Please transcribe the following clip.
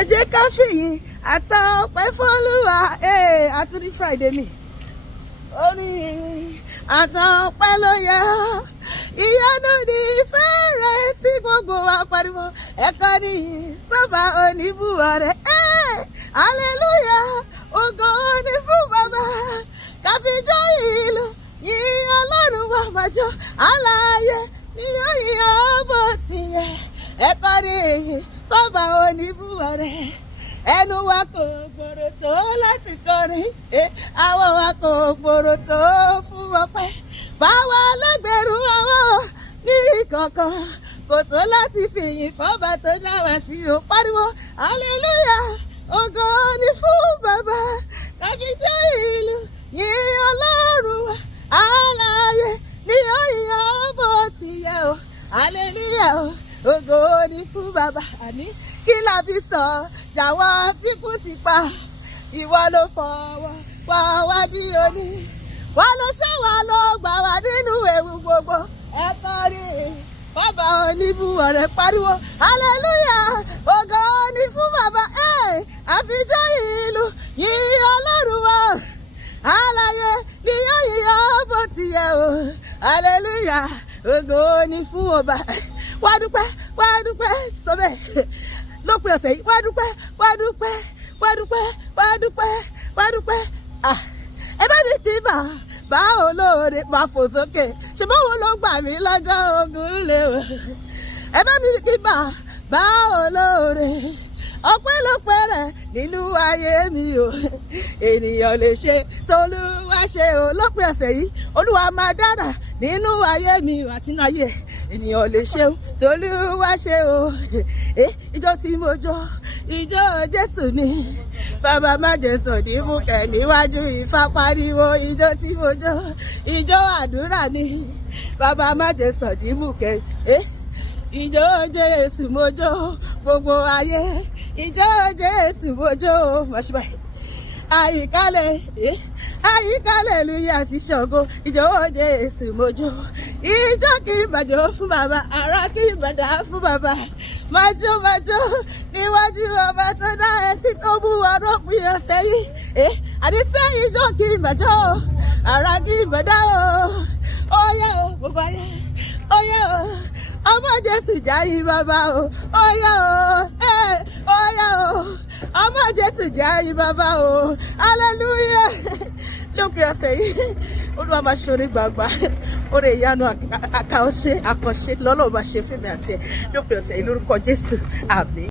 Ejeka fiyin atope f'Olúwa. Àtúndí Friday mi. Orí atope ló yẹ. Ìyanu ni ìfẹ́ rẹ̀ sí gbogbo wa pariwo. Ẹ̀kọ́ nìyí sọ́ba oníbùwọ̀ rẹ̀. Hallelujah. Ògo ni fún Baba. Káfíjọ́ ìlú yìn Ọlọ́run wa májọ́. Alààyè yíyọ́ bó ti yẹ. Ẹ̀kọ́ nìyí Baba oníbùwọ̀ rẹ̀. Ẹnu wa kò gbòòrò tó láti kọrin. Àwọn wa kò gbòòrò tó fún ọpẹ́. Báwa lẹ́gbẹ̀rún àwọn ní ìkọ̀kọ̀ kò tó láti fìyìn fọ́ba tó dá wa sí o. Pariwo hallelujah. Ògo ni fún Baba. Káfíjọ́ ìlú yìn Ọlọ́run wa. Alààyè ni ó yíyọ́ bó ti yẹ o. Hallelujah. Ògo ni fún Baba. Àní kí la fi sọ jàwọ́ tí kú ti pa. Ìwọ ló fọwọ́ wá dí òní. Wọ́n ló ṣọ́ wa ló gbà wá nínú ewu gbogbo. Ẹ kọrin Baba oníbùwọ̀ rẹ̀ pariwo hallelujah. Ògo ni fún Baba. Àfijọ́ ìlú yìn Ọlọ́run wa. Alààyè ni yóò yíyọ́ bó ti yẹ o. Hallelujah. Ògo ni fún Ọba. Wá dúpẹ́ sọ bẹ́ẹ̀ lópin ọ̀sẹ̀ yìí. Wá dúpẹ́. Ẹ bá mi kí bá olóore máa fò sókè. Ṣé báwo ló gbà mí lọ́jọ́ ogun lè wò? Ẹ bá mi kí bá olóore. Ọpẹ́lọpẹ́ rẹ̀ nínú ayé mi o. Ènìyàn lè ṣe t'Olúwa ṣe o. Lópin ọ̀sẹ̀ yìí Olúwa máa dára nínú ayé mi àti nínú ayé. Ènìyàn lè ṣe t'Olúwa ṣe o. Ijó tí mo jó ijó Jésù ni. Bàbá má jẹ́ sọ̀dímùkẹ́ níwájú Ifá pariwo. Ijó tí mo jó ijó àdúrà ni. Bàbá má jẹ́ sọ̀dímùkẹ́. Ijó Jésù mo jó gbogbo ayé. Ijó Jésù mo jó mọ̀ṣúbà. Àyíkálẹ̀ lùyà sí Ṣàngó. Ijó Jésù mo jó. Ijó kì í bàjọ́ fún Bàbá. Ara kì í bàdá fún Bàbá. Májó níwájú ọba tó dá ẹ sí tó mú ọdún pín ọ̀sẹ̀ yìí. Àdìsẹ́ ijó kì í bàjọ́ o. Ara kì í bàdá o. Ó yẹ o gbogbo ayé. Ó yẹ o. Ọmọ Jésù jáyé Bàbá o. Ó yẹ o. Ọmọ Jésù jáyé Bàbá o. Hallelujah. Lópin ọ̀sẹ̀ yìí Olúwa máa ṣorí gbàgbà. Oore ìyanu àkànṣe lọ́lọ́run máa ṣe fún mi àti ẹ̀ lópin ọ̀sẹ̀ yìí lórúkọ Jésù. Àmín.